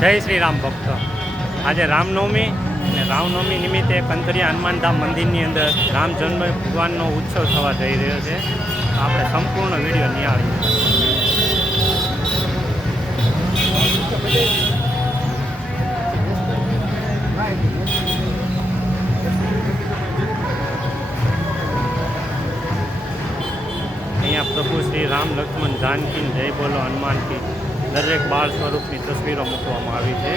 જય શ્રી રામ ભક્તો. આજે રામનવમી અને રામનવમી નિમિત્તે કંથરિયા હનુમાનધામ મંદિરની અંદર રામ જન્મ ભગવાનનો ઉત્સવ થવા જઈ રહ્યો છે. આપણે સંપૂર્ણ વિડીયો નિહાળીએ. અહીંયા પ્રભુ શ્રી રામ લક્ષ્મણ જાનકી જય બોલો હનુમાનથી દરેક બાળ સ્વરૂપની તસવીરો મૂકવામાં આવી છે.